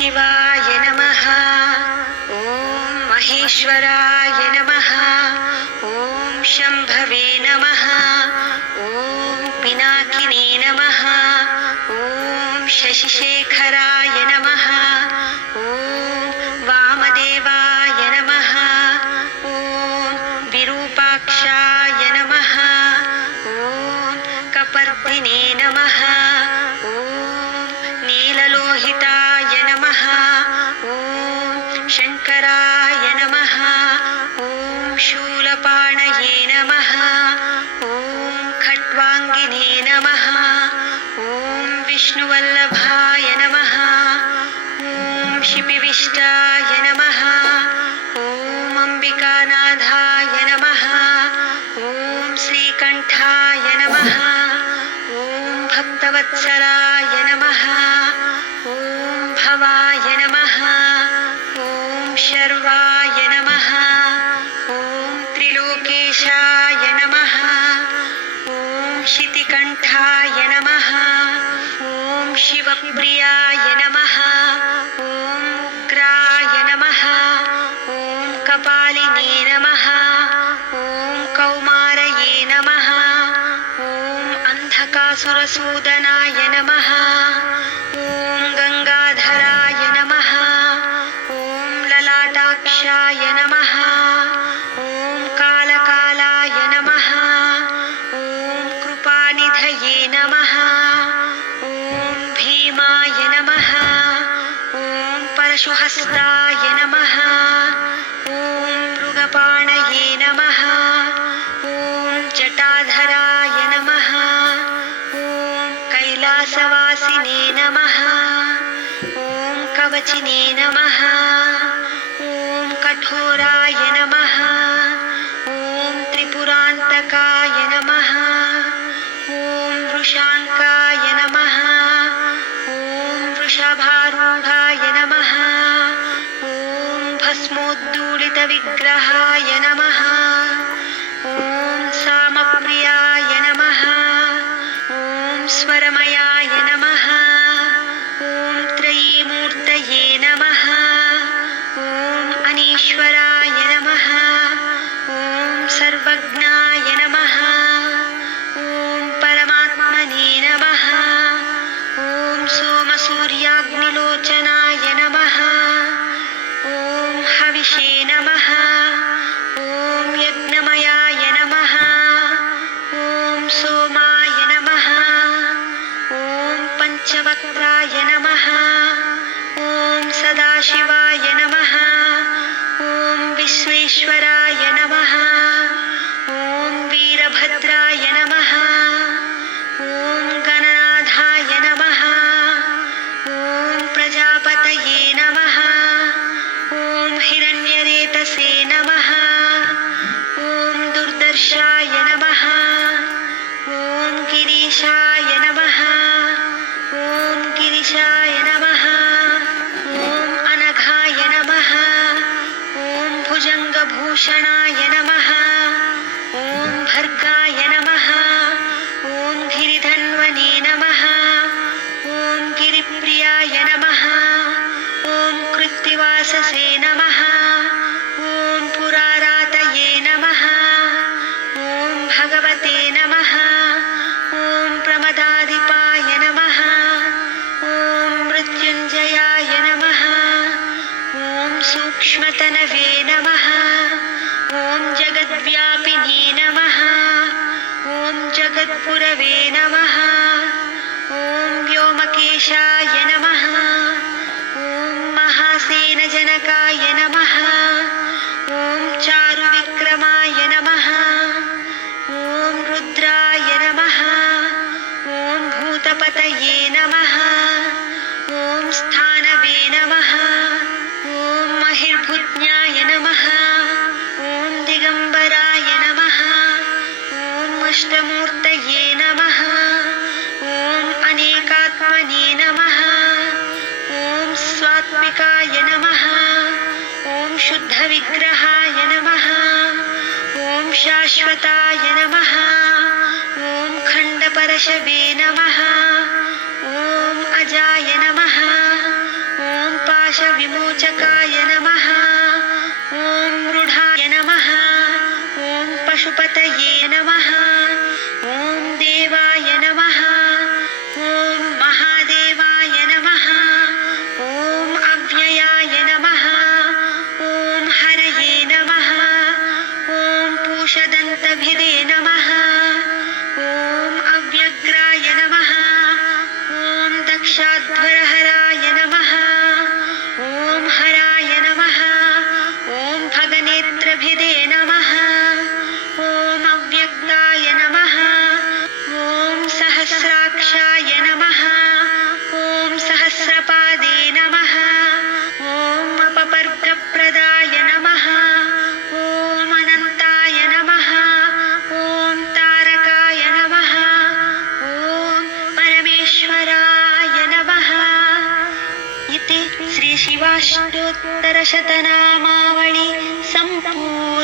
शिवाय नमः। ॐ महेश्वराय नमः। ॐ शम्भवे नमः। ॐ पिनाकिने नमः। ॐ शशिशेखराय नमः। ॐ वामदेवाय नमः। ॐ विरूपाक्षाय नमः। ॐ कपर्दिने नमः। ॐ नीललोहिताय नमः। ॐ शङ्कराय नमः। ॐ शूलपाणये नमः। ॐ खट्वाङ्गिने नमः। ॐ विष्णुवल्लभाय नमः। ॐ शिपिविष्टाय नमः। ॐ अम्बिकानाथाय नमः। ॐ श्रीकण्ठाय नमः। ॐ भक्तवत्सलाय नमः। ॐ भवाय नमः। ॐ शर्वाय नमः। ॐ त्रिलोकेशाय नमः। ॐ शितिकण्ठाय नमः। ॐ शिवप्रियाय नमः। ॐ उग्राय नमः। ॐ कपालिने नमः। ॐ कौमारये नमः। ॐ अन्धकासुरसूदनाय नमः। ॐ गङ्गाधराय नमः। ॐ ललाटाक्षाय नमः। ॐ कालकालाय नमः। ॐ कृपानिधये नमः। ॐ भीमाय नमः। ॐ परशुहस्ताय नमः। ॐ मृगपाणये नमः। ॐ जटाधराय नमः। ॐ कैलासवासिने नमः। ॐ कवचिने नमः। ॐ कठोराय नमः। ॐ त्रिपुरान्तकाय नमः। ॐ वृषाङ्काय नमः। ॐ वृषभारूढाय नमः। ॐ भस्मोद्दूलितविग्रहाय नमः। ॐ सामप्रियाय नमः। ॐ स्वरमयाय नमः। ॐ त्रयीमूर्तये नमः। ॐ अनीश्वराय नमः। ॐ सर्वज्ञाय नमः। ॐ परमात्मने नमः। ॐ सोमसूर्याग्निलोचनाय नमः। ॐ हविषे नमः। ॐ यज्ञमयाय नमः। ॐ सोमाय नमः। ॐ पञ्चवक्त्राय नमः। ॐ सदाशिवाय नमः। ॐ विश्वेश्वराय नमः। ॐ वीरभद्राय नमः। ॐ गणनाथाय नमः। ॐ प्रजापतये नमः। ॐ हिरण्यरेतसे नमः। ॐ दुर्दर्शाय नमः। ॐ गिरीशाय नमः। ॐ गिरिशाय नमः। ॐ अनघाय नमः। ॐ भुजङ्गभूषणाय नमः। ॐ भर्गाय नमः। ॐ गिरिधन्वने नमः। ॐ गिरिप्रियाय नमः। ॐ कृत्तिवाससे नमः। ॐ पुरारातये नमः। ॐ भगवते नमः। ॐ प्रमदाधिपाय नमः। ॐ मृत्युञ्जयाय नमः। ॐ सूक्ष्मतनवे नमः। ॐ जगद्व्यापिने नमः। ॐ जगद्गुरवे नमः। ॐ व्योमकेशाय नमः। ॐ महासेनजनकाय नमः। ॐ चारुविक्रमाय नमः। ॐ रुद्राय नमः। ॐ भूतपतये नमः। ॐ स्थानवे नमः। ॐ महिर्भुज्ञाय नमः। ॐ दिगम्बराय नमः। ॐ अष्टमूर्तये नमः। ॐ अनेकात्मने नमः। ॐ स्वात्मिकाय नमः। ॐ शुद्धविग्रहाय नमः। ॐ शाश्वताय नमः। ॐ खण्डपरशवे नमः। ॐ अजाय नमः। ॐ पाशविमोचकाय नमः। ॐ मृढाय नमः। ॐ पशुपतये नमः। ॐ देवाय नमः। ॐ महादेवाय नमः। ॐ अव्ययाय नमः। ॐ हरये नमः। ॐ पूषदन्तभिदे नमः। ॐ अव्यग्राय नमः। ॐ दक्षाध्वरहराय नमः। ॐ हराय नमः। ॐ भगनेत्रभिदे नमः। ॐ अव्यक्ताय नमः। ॐ सहस्राक्षाय नमः। ॐ सहस्रपादे नमः। ॐ अपपर्गप्रदाय नमः। ॐ अनन्ताय नमः। ॐ तारकाय नमः। ॐ परमेश्वराय नमः। इति श्रीशिवाष्टोत्तरशतनामावळि सम्पूर्णा।